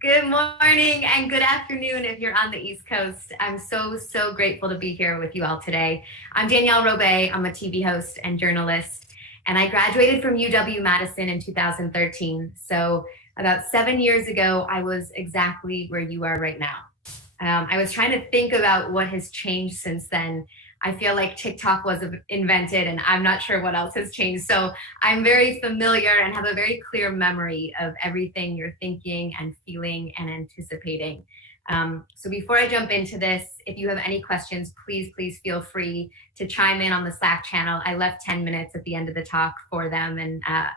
Good morning and good afternoon if you're on the East Coast. I'm so grateful to be here with you all today. I'm Danielle Robay. I'm a TV host and journalist, and I graduated from UW-Madison in 2013. So about 7 years ago, I was exactly where you are right now. I was trying to think about what has changed since then. I feel like TikTok was invented and I'm not sure what else has changed. So I'm very familiar and have a very clear memory of everything you're thinking and feeling and anticipating. So before I jump into this, if you have any questions, please feel free to chime in on the Slack channel. I left 10 minutes at the end of the talk for them, and I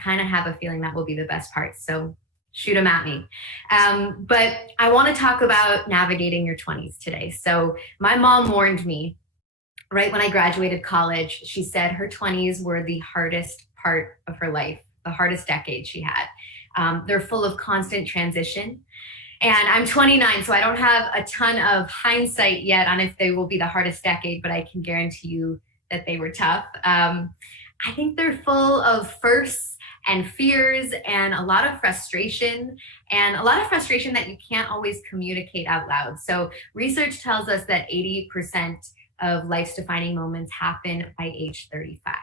kind of have a feeling that will be the best part. So shoot them at me. But I want to talk about navigating your 20s today. So my mom warned me right when I graduated college. She said her 20s were the hardest part of her life, the hardest decade she had. They're full of constant transition. And I'm 29, so I don't have a ton of hindsight yet on if they will be the hardest decade, but I can guarantee you that they were tough. I think they're full of firsts and fears and a lot of frustration that you can't always communicate out loud. So research tells us that 80% of life's defining moments happen by age 35.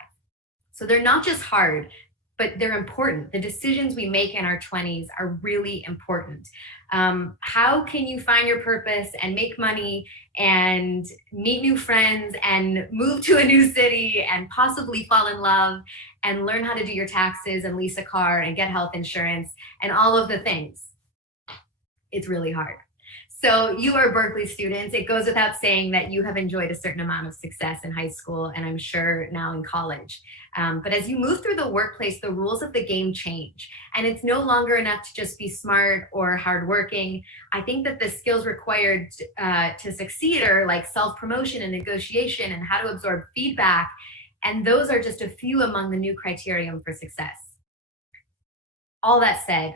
So they're not just hard, but they're important. The decisions we make in our 20s are really important. How can you find your purpose and make money and meet new friends and move to a new city and possibly fall in love and learn how to do your taxes and lease a car and get health insurance and all of the things? It's really hard. So you are Berkeley students. It goes without saying that you have enjoyed a certain amount of success in high school, and I'm sure now in college. But as you move through the workplace, the rules of the game change. And it's no longer enough to just be smart or hardworking. I think that the skills required to succeed are like self-promotion and negotiation and how to absorb feedback. And those are just a few among the new criterion for success. All that said,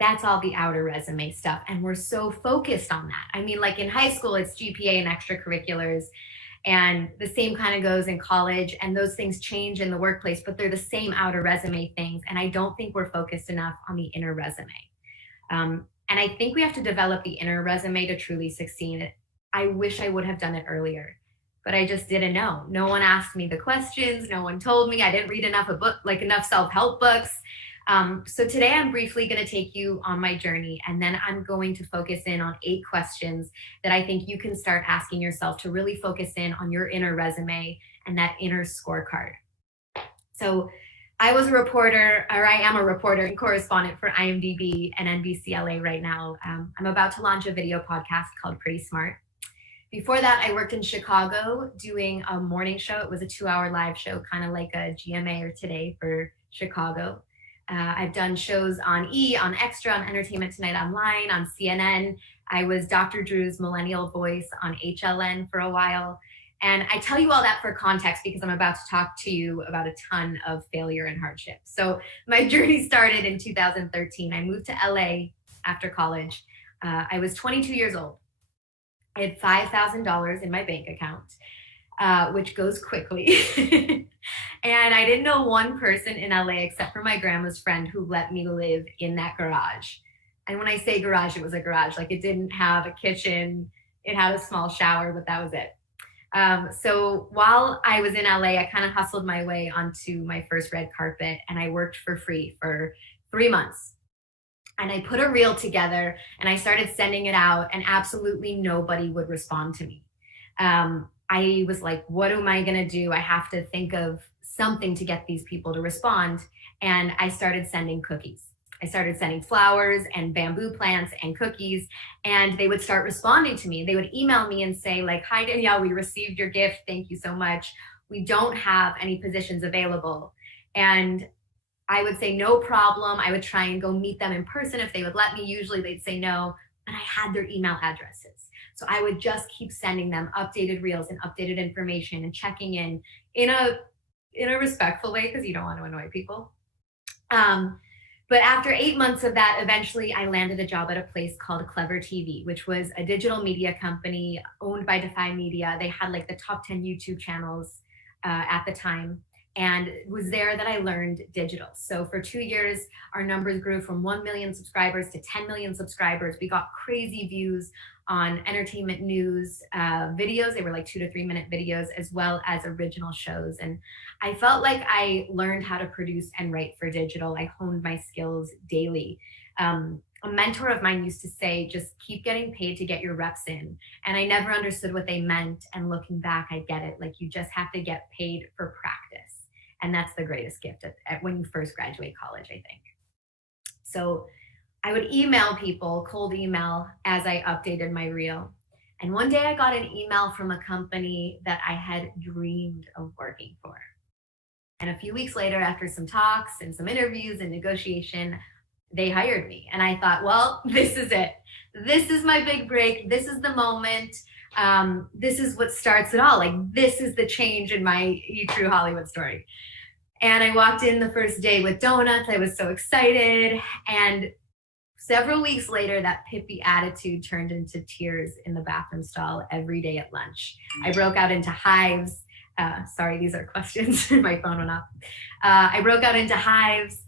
that's all the outer resume stuff. And we're so focused on that. I mean, like in high school, it's GPA and extracurriculars. And the same kind of goes in college. And those things change in the workplace, but they're the same outer resume things. And I don't think we're focused enough on the inner resume. And I think we have to develop the inner resume to truly succeed. I wish I would have done it earlier, but I just didn't know. No one asked me the questions. No one told me. I didn't read enough self-help books. So today I'm briefly going to take you on my journey, and then I'm going to focus in on 8 questions that I think you can start asking yourself to really focus in on your inner resume and that inner scorecard. So I am a reporter and correspondent for IMDb and NBCLA right now. I'm about to launch a video podcast called Pretty Smart. Before that, I worked in Chicago doing a morning show. It was a 2-hour live show, kind of like a GMA or Today for Chicago. I've done shows on E, on Extra, on Entertainment Tonight Online, on CNN. I was Dr. Drew's millennial voice on HLN for a while. And I tell you all that for context because I'm about to talk to you about a ton of failure and hardship. So my journey started in 2013. I moved to LA after college. I was 22 years old. I had $5,000 in my bank account, which goes quickly. And I didn't know one person in LA except for my grandma's friend who let me live in that garage. And when I say garage, it was a garage. Like, it didn't have a kitchen. It had a small shower, but that was it. So while I was in LA, I kind of hustled my way onto my first red carpet, and I worked for free for 3 months. And I put a reel together and I started sending it out, and absolutely nobody would respond to me. I was like, what am I going to do? I have to think of something to get these people to respond. And I started sending cookies. I started sending flowers and bamboo plants and cookies, and they would start responding to me. They would email me and say, like, hi, Danielle, we received your gift. Thank you so much. We don't have any positions available. And I would say, no problem. I would try and go meet them in person if they would let me. Usually they'd say no, but I had their email addresses. So I would just keep sending them updated reels and updated information and checking in a respectful way, because you don't want to annoy people. But after 8 months of that, eventually I landed a job at a place called Clever TV, which was a digital media company owned by Defy Media. They had like the top 10 YouTube channels at the time. And it was there that I learned digital. So for 2 years, our numbers grew from 1 million subscribers to 10 million subscribers. We got crazy views on entertainment news videos. They were like 2 to 3 minute videos, as well as original shows. And I felt like I learned how to produce and write for digital. I honed my skills daily. A mentor of mine used to say, just keep getting paid to get your reps in. And I never understood what they meant. And looking back, I get it. Like, you just have to get paid for practice. And that's the greatest gift at when you first graduate college, I think. So I would email people, cold email, as I updated my reel. And one day I got an email from a company that I had dreamed of working for. And a few weeks later, after some talks and some interviews and negotiation, they hired me. And I thought, well, this is it. This is my big break. This is the moment. This is what starts it all. Like, this is the change in my true Hollywood story. And I walked in the first day with donuts. I was so excited. And several weeks later, that pippy attitude turned into tears in the bathroom stall every day at lunch. I broke out into hives. Sorry, these are questions. My phone went off. I broke out into hives.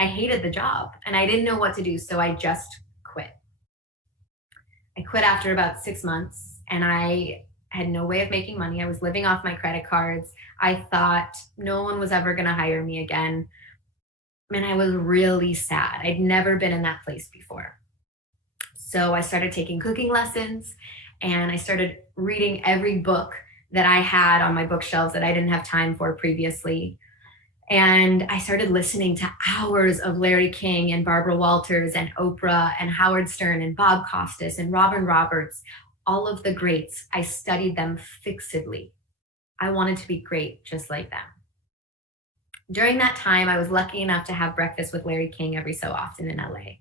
I hated the job and I didn't know what to do, so I just quit. I quit after about 6 months and I had no way of making money. I was living off my credit cards. I thought no one was ever gonna hire me again. And I was really sad. I'd never been in that place before. So I started taking cooking lessons and I started reading every book that I had on my bookshelves that I didn't have time for previously. And I started listening to hours of Larry King and Barbara Walters and Oprah and Howard Stern and Bob Costas and Robin Roberts, all of the greats. I studied them fixedly. I wanted to be great just like them. During that time, I was lucky enough to have breakfast with Larry King every so often in LA.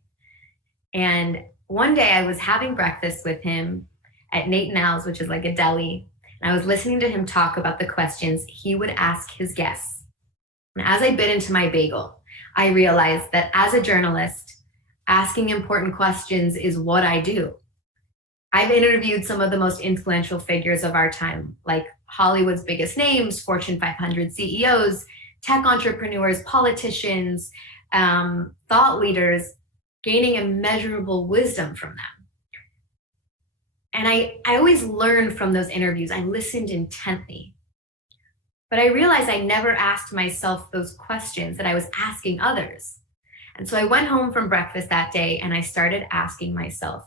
And one day I was having breakfast with him at Nate and Al's, which is like a deli. And I was listening to him talk about the questions he would ask his guests. And as I bit into my bagel, I realized that as a journalist, asking important questions is what I do. I've interviewed some of the most influential figures of our time, like Hollywood's biggest names, Fortune 500 CEOs, tech entrepreneurs, politicians, thought leaders, gaining immeasurable wisdom from them. And I always learned from those interviews. I listened intently. But I realized I never asked myself those questions that I was asking others. And so I went home from breakfast that day and I started asking myself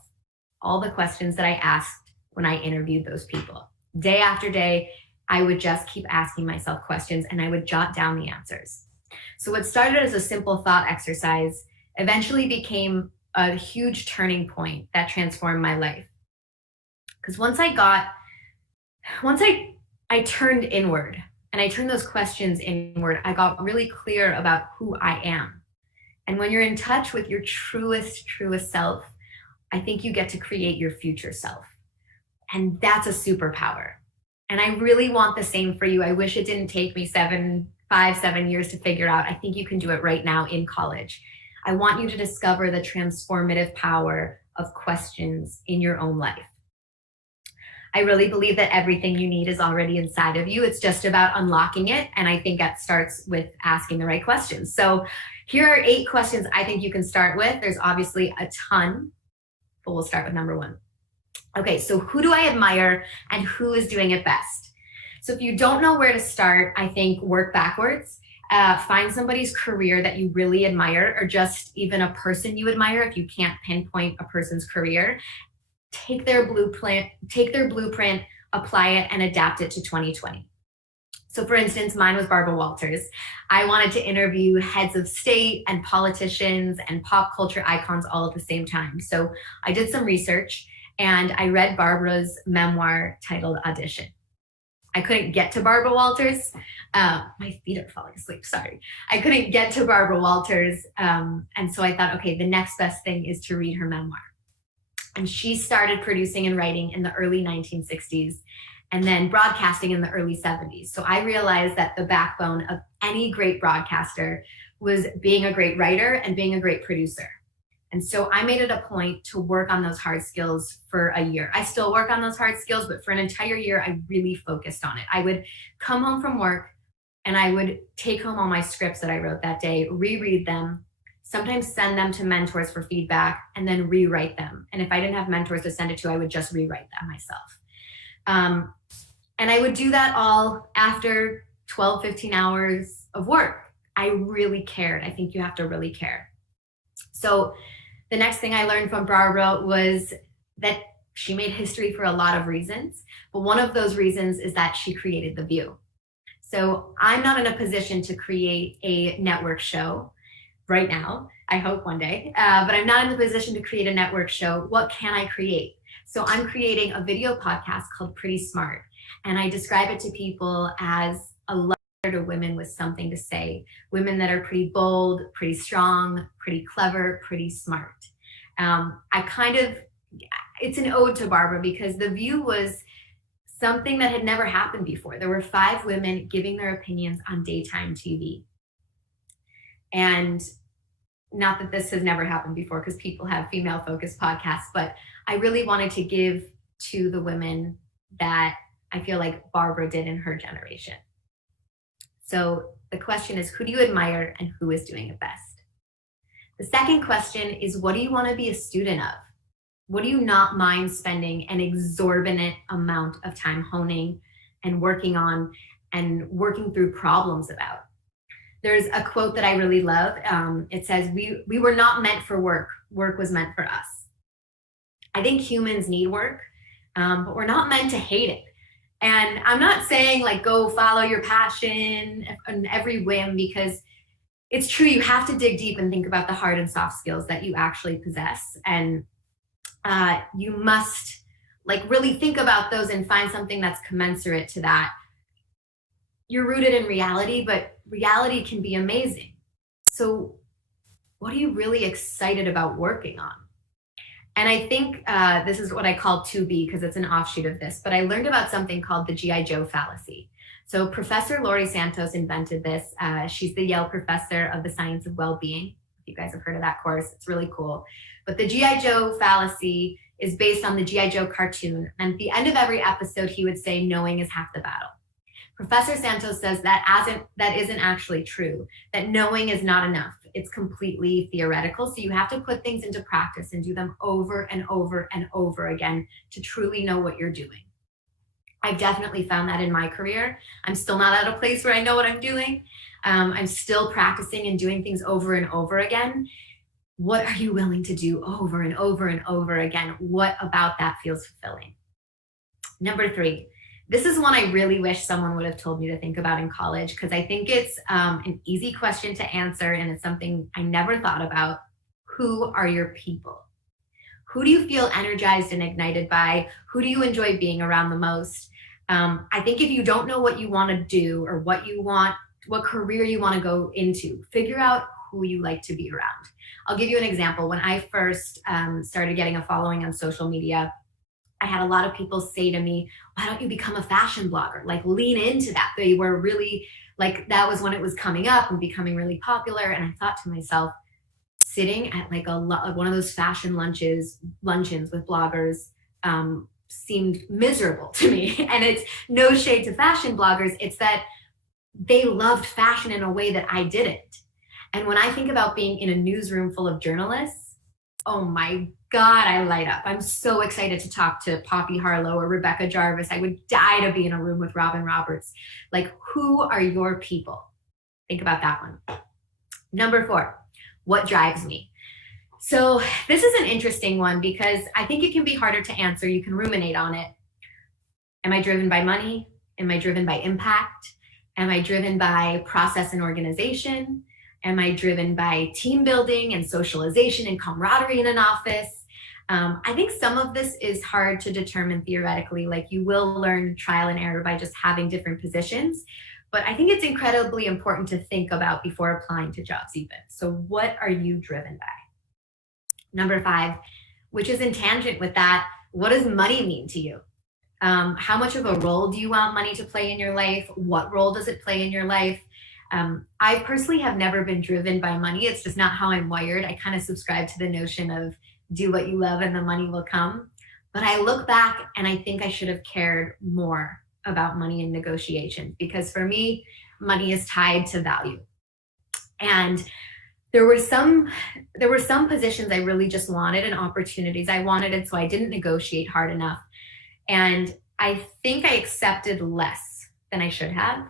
all the questions that I asked when I interviewed those people. Day after day, I would just keep asking myself questions and I would jot down the answers. So what started as a simple thought exercise eventually became a huge turning point that transformed my life. Because once I turned inward, and I turned those questions inward, I got really clear about who I am. And when you're in touch with your truest self, I think you get to create your future self. And that's a superpower. And I really want the same for you. I wish it didn't take me 7 years to figure out. I think you can do it right now in college. I want you to discover the transformative power of questions in your own life. I really believe that everything you need is already inside of you. It's just about unlocking it. And I think that starts with asking the right questions. So here are 8 questions I think you can start with. There's obviously a ton, but we'll start with number 1. Okay, so who do I admire and who is doing it best? So if you don't know where to start, I think work backwards. Find somebody's career that you really admire, or just even a person you admire if you can't pinpoint a person's career. Take their blueprint, apply it, and adapt it to 2020. So for instance, mine was Barbara Walters. I wanted to interview heads of state and politicians and pop culture icons all at the same time. So I did some research and I read Barbara's memoir titled Audition. I couldn't get to Barbara Walters. My feet are falling asleep, sorry. I couldn't get to Barbara Walters. And so I thought, okay, the next best thing is to read her memoir. And she started producing and writing in the early 1960s and then broadcasting in the early 70s. So I realized that the backbone of any great broadcaster was being a great writer and being a great producer. And so I made it a point to work on those hard skills for a year. I still work on those hard skills, but for an entire year, I really focused on it. I would come home from work and I would take home all my scripts that I wrote that day, reread them, sometimes send them to mentors for feedback, and then rewrite them. And if I didn't have mentors to send it to, I would just rewrite them myself. And I would do that all after 12, 15 hours of work. I really cared. I think you have to really care. So the next thing I learned from Barbara was that she made history for a lot of reasons, but one of those reasons is that she created The View. So I'm not in a position to create a network show right now. I hope one day, but I'm not in the position to create a network show. What can I create? So I'm creating a video podcast called Pretty Smart, and I describe it to people as a letter to women with something to say, women that are pretty bold, pretty strong, pretty clever, pretty smart. It's an ode to Barbara because The View was something that had never happened before. There were 5 women giving their opinions on daytime TV. And not that this has never happened before because people have female-focused podcasts, but I really wanted to give to the women that I feel like Barbara did in her generation. So the question is, who do you admire and who is doing it best? The second question is, what do you want to be a student of? What do you not mind spending an exorbitant amount of time honing and working on and working through problems about? There's a quote that I really love. It says, we were not meant for work. Work was meant for us. I think humans need work, but we're not meant to hate it. And I'm not saying like go follow your passion on every whim, because it's true, you have to dig deep and think about the hard and soft skills that you actually possess. And you must like really think about those and find something that's commensurate to that. You're rooted in reality, but reality can be amazing. So what are you really excited about working on? And I think this is what I call 2B because it's an offshoot of this, but I learned about something called the Gi Joe Fallacy. So Professor Laurie Santos invented this. She's the Yale professor of the science of well-being. If you guys have heard of that course, it's really cool. But the Gi Joe Fallacy is based on the Gi Joe cartoon. And at the end of every episode, he would say, knowing is half the battle. Professor Santos says that isn't actually true, that knowing is not enough. It's completely theoretical. So you have to put things into practice and do them over and over and over again to truly know what you're doing. I've definitely found that in my career. I'm still not at a place where I know what I'm doing. I'm still practicing and doing things over and over again. What are you willing to do over and over and over again? What about that feels fulfilling? Number 3. This is one I really wish someone would have told me to think about in college, because I think it's an easy question to answer and it's something I never thought about. Who are your people? Who do you feel energized and ignited by? Who do you enjoy being around the most? I think if you don't know what you want to do or what career you want to go into, figure out who you like to be around. I'll give you an example. When I first started getting a following on social media, I had a lot of people say to me, why don't you become a fashion blogger? Like lean into that. They were really like, that was when it was coming up and becoming really popular. And I thought to myself, sitting at like one of those fashion luncheons with bloggers seemed miserable to me. And it's no shade to fashion bloggers. It's that they loved fashion in a way that I didn't. And when I think about being in a newsroom full of journalists, oh my God, I light up. I'm so excited to talk to Poppy Harlow or Rebecca Jarvis. I would die to be in a room with Robin Roberts. Like, who are your people? Think about that one. Number 4, what drives me? So this is an interesting one because I think it can be harder to answer. You can ruminate on it. Am I driven by money? Am I driven by impact? Am I driven by process and organization? Am I driven by team building and socialization and camaraderie in an office? I think some of this is hard to determine theoretically, like you will learn trial and error by just having different positions. But I think it's incredibly important to think about before applying to jobs even. So what are you driven by? Number 5, which is in tangent with that, what does money mean to you? How much of a role do you want money to play in your life? What role does it play in your life? I personally have never been driven by money. It's just not how I'm wired. I kind of subscribe to the notion of do what you love and the money will come. But I look back and I think I should have cared more about money and negotiations, because for me, money is tied to value. And there were some positions I really just wanted and opportunities I wanted, and so I didn't negotiate hard enough. And I think I accepted less than I should have.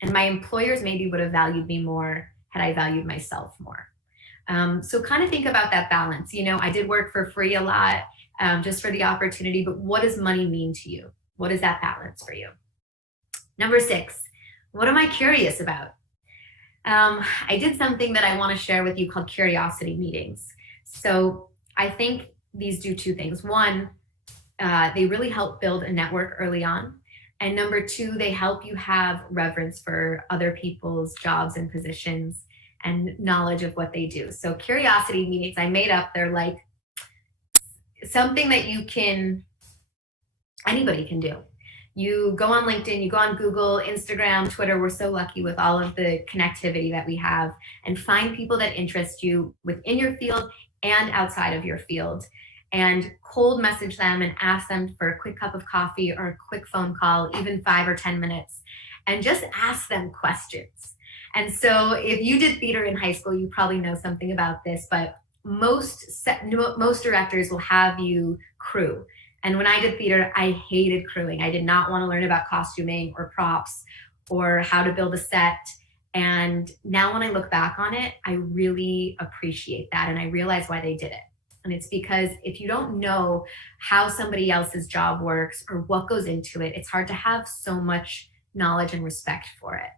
And my employers maybe would have valued me more had I valued myself more. So kind of think about that balance. You know, I did work for free a lot, just for the opportunity, but what does money mean to you? What is that balance for you? Number 6, what am I curious about? I did something that I want to share with you called curiosity meetings. So I think these do 2 things. One, they really help build a network early on. And number 2, they help you have reverence for other people's jobs and positions and knowledge of what they do. So curiosity meetings, I made up, they're like something that anybody can do. You go on LinkedIn, you go on Google, Instagram, Twitter. We're so lucky with all of the connectivity that we have, and find people that interest you within your field and outside of your field, and cold message them and ask them for a quick cup of coffee or a quick phone call, even 5 or 10 minutes, and just ask them questions. And so if you did theater in high school, you probably know something about this, but most directors will have you crew. And when I did theater, I hated crewing. I did not want to learn about costuming or props or how to build a set. And now when I look back on it, I really appreciate that. And I realize why they did it. And it's because if you don't know how somebody else's job works or what goes into it, it's hard to have so much knowledge and respect for it.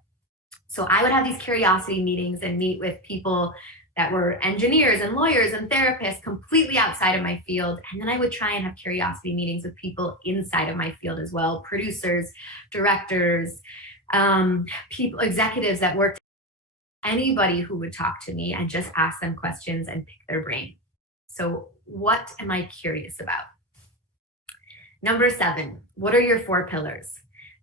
So I would have these curiosity meetings and meet with people that were engineers and lawyers and therapists completely outside of my field. And then I would try and have curiosity meetings with people inside of my field as well, producers, directors, people, executives that worked, anybody who would talk to me, and just ask them questions and pick their brain. So what am I curious about? Number 7, what are your 4 pillars?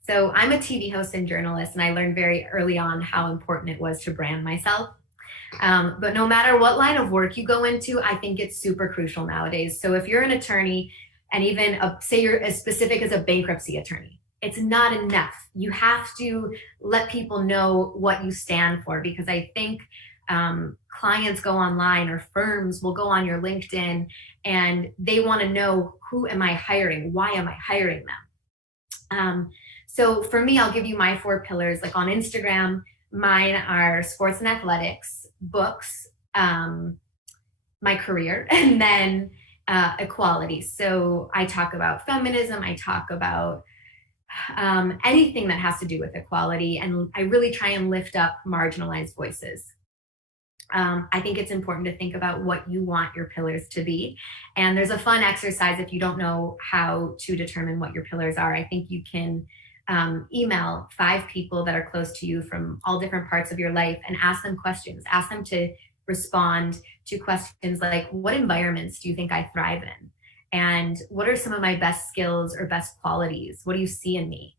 So I'm a TV host and journalist, and I learned very early on how important it was to brand myself. But no matter what line of work you go into, I think it's super crucial nowadays. So if you're an attorney, and even say you're as specific as a bankruptcy attorney, it's not enough. You have to let people know what you stand for, because I think clients go online, or firms will go on your LinkedIn, and they want to know, who am I hiring? Why am I hiring them? So for me, I'll give you my 4 pillars. Like on Instagram, mine are sports and athletics, books, my career, and then equality. So I talk about feminism, I talk about anything that has to do with equality, and I really try and lift up marginalized voices. I think it's important to think about what you want your pillars to be. And there's a fun exercise if you don't know how to determine what your pillars are. I think you can email 5 people that are close to you from all different parts of your life and ask them questions. Ask them to respond to questions like, what environments do you think I thrive in? And what are some of my best skills or best qualities? What do you see in me?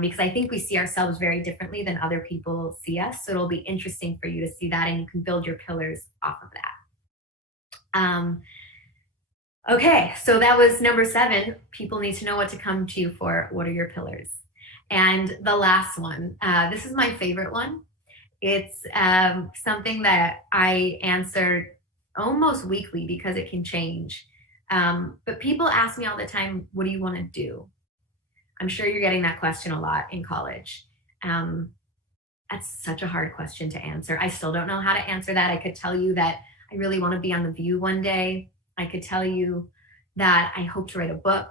Because I think we see ourselves very differently than other people see us. So it'll be interesting for you to see that, and you can build your pillars off of that. Okay, so that was number 7. People need to know what to come to you for. What are your pillars? And the last one, this is my favorite one. It's something that I answer almost weekly because it can change. But people ask me all the time, what do you want to do? I'm sure you're getting that question a lot in college. That's such a hard question to answer. I still don't know how to answer that. I could tell you that I really want to be on The View one day. I could tell you that I hope to write a book.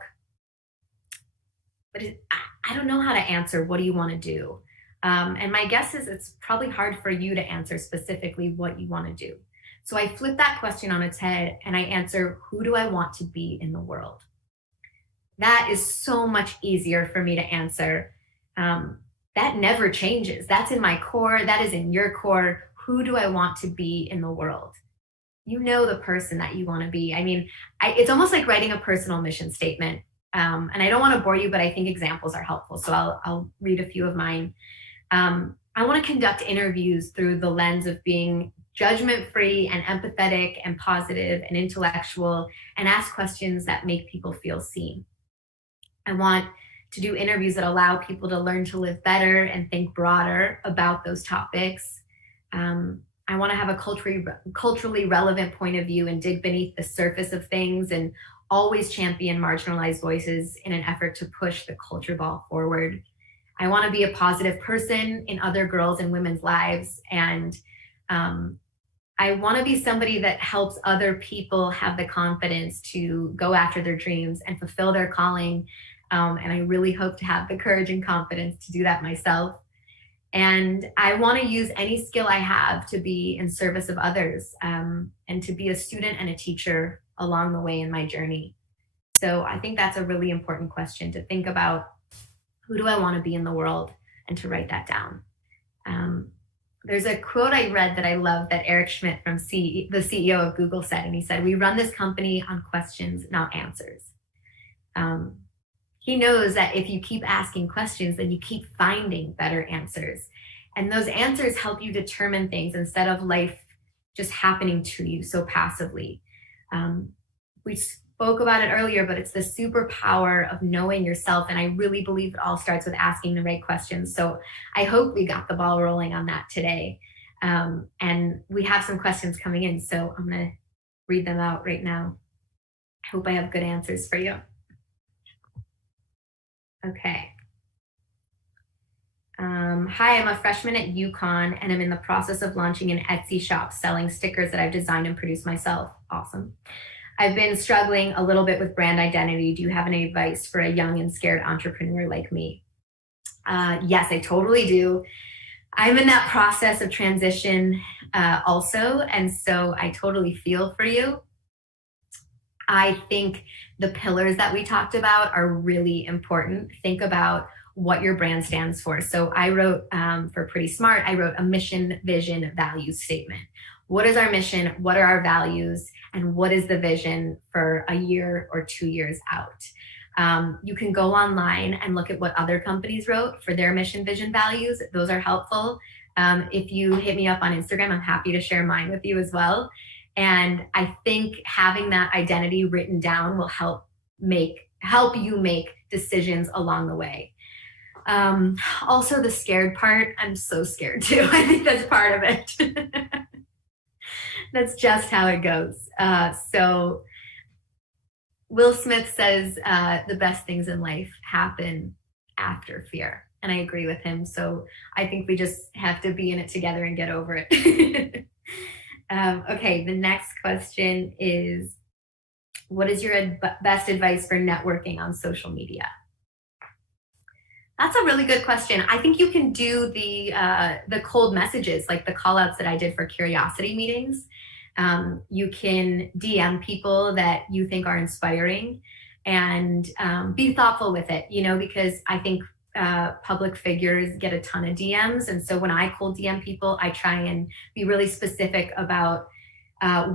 But I don't know how to answer, what do you want to do? And my guess is it's probably hard for you to answer specifically what you want to do. So I flip that question on its head and I answer, who do I want to be in the world? That is so much easier for me to answer. That never changes. That's in my core. That is in your core. Who do I want to be in the world? You know the person that you want to be. I mean, it's almost like writing a personal mission statement. And I don't want to bore you, but I think examples are helpful. So I'll read a few of mine. I want to conduct interviews through the lens of being judgment-free and empathetic and positive and intellectual, and ask questions that make people feel seen. I want to do interviews that allow people to learn to live better and think broader about those topics. I want to have a culturally relevant point of view and dig beneath the surface of things and always champion marginalized voices in an effort to push the culture ball forward. I want to be a positive person in other girls and women's lives. And I want to be somebody that helps other people have the confidence to go after their dreams and fulfill their calling. And I really hope to have the courage and confidence to do that myself. And I want to use any skill I have to be in service of others, and to be a student and a teacher along the way in my journey. So I think that's a really important question to think about. Who do I want to be in the world, and to write that down. There's a quote I read that I love that Eric Schmidt, the CEO of Google, said, and he said, "We run this company on questions, not answers." He knows that if you keep asking questions, then you keep finding better answers. And those answers help you determine things instead of life just happening to you so passively. We spoke about it earlier, but it's the superpower of knowing yourself. And I really believe it all starts with asking the right questions. So I hope we got the ball rolling on that today. And we have some questions coming in, so I'm going to read them out right now. I hope I have good answers for you. Okay. Hi, I'm a freshman at UConn and I'm in the process of launching an Etsy shop selling stickers that I've designed and produced myself. Awesome. I've been struggling a little bit with brand identity. Do you have any advice for a young and scared entrepreneur like me? Yes, I totally do. I'm in that process of transition also, and so I totally feel for you. I think the pillars that we talked about are really important. Think about what your brand stands for. So I wrote, for Pretty Smart, I wrote a mission, vision, values statement. What is our mission? What are our values? And what is the vision for a year or 2 years out? You can go online and look at what other companies wrote for their mission, vision, values. Those are helpful. If you hit me up on Instagram, I'm happy to share mine with you as well. And I think having that identity written down will help you make decisions along the way. Also the scared part, I'm so scared too. I think that's part of it. That's just how it goes. So Will Smith says the best things in life happen after fear. And I agree with him. So I think we just have to be in it together and get over it. Okay, the next question is, what is your best advice for networking on social media? That's a really good question. I think you can do the cold messages, like the call outs that I did for curiosity meetings. You can DM people that you think are inspiring and be thoughtful with it, because I think public figures get a ton of DMs. And so when I cold DM people, I try and be really specific about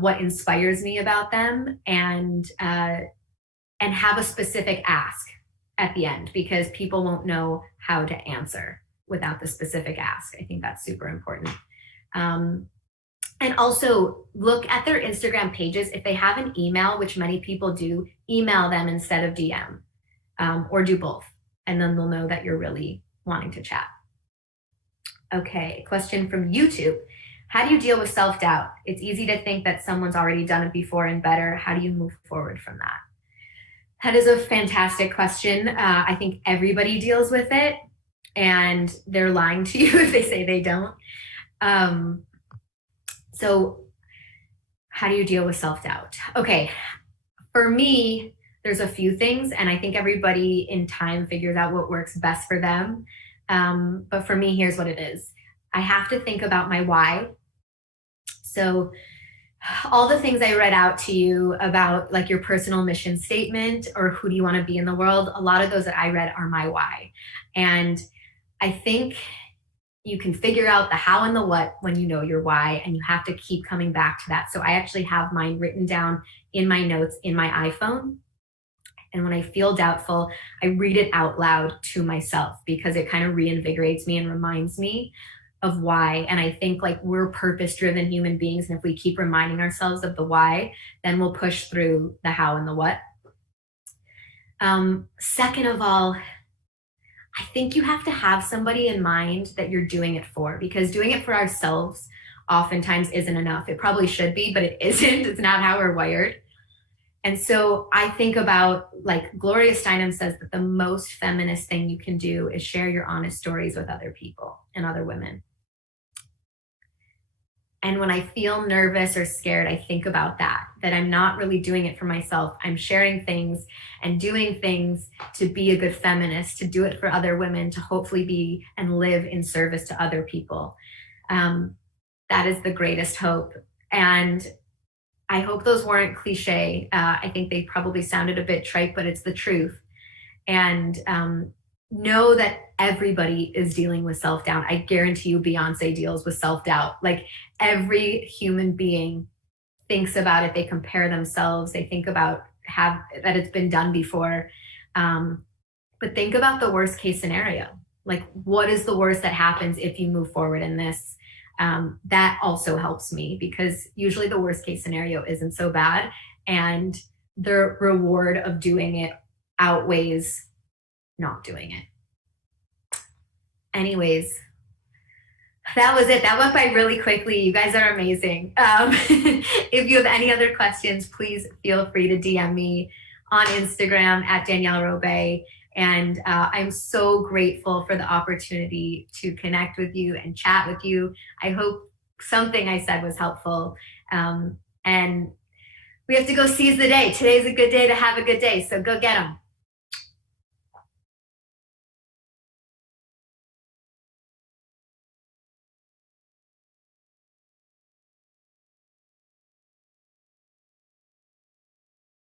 what inspires me about them and have a specific ask at the end, because people won't know how to answer without the specific ask. I think that's super important. And also look at their Instagram pages. If they have an email, which many people do, email them instead of DM, or do both. And then they'll know that you're really wanting to chat. Okay, question from YouTube. How do you deal with self-doubt? It's easy to think that someone's already done it before and better. How do you move forward from that? That is a fantastic question. I think everybody deals with it, and they're lying to you if they say they don't. So how do you deal with self-doubt? Okay, for me, there's a few things, and I think everybody in time figures out what works best for them. But for me, here's what it is. I have to think about my why. So all the things I read out to you about, like your personal mission statement or who do you want to be in the world, a lot of those that I read are my why. And I think you can figure out the how and the what when you know your why, and you have to keep coming back to that. So I actually have mine written down in my notes in my iPhone. And when I feel doubtful, I read it out loud to myself, because it kind of reinvigorates me and reminds me of why. And I think like we're purpose-driven human beings. And if we keep reminding ourselves of the why, then we'll push through the how and the what. Second of all, I think you have to have somebody in mind that you're doing it for, because doing it for ourselves oftentimes isn't enough. It probably should be, but it isn't. It's not how we're wired. And so I think about, like, Gloria Steinem says that the most feminist thing you can do is share your honest stories with other people and other women. And when I feel nervous or scared, I think about that I'm not really doing it for myself. I'm sharing things and doing things to be a good feminist, to do it for other women, to hopefully be and live in service to other people. That is the greatest hope. And I hope those weren't cliche. I think they probably sounded a bit trite, but it's the truth. And know that everybody is dealing with self-doubt. I guarantee you Beyonce deals with self-doubt. Like, every human being thinks about it. They compare themselves. They think about that it's been done before. But think about the worst case scenario. Like, what is the worst that happens if you move forward in this? That also helps me, because usually the worst case scenario isn't so bad, and the reward of doing it outweighs not doing it. Anyways, that was it. That went by really quickly. You guys are amazing. If you have any other questions, please feel free to DM me on Instagram at Danielle Robay. And I'm so grateful for the opportunity to connect with you and chat with you. I hope something I said was helpful. And we have to go seize the day. Today's a good day to have a good day, so go get them.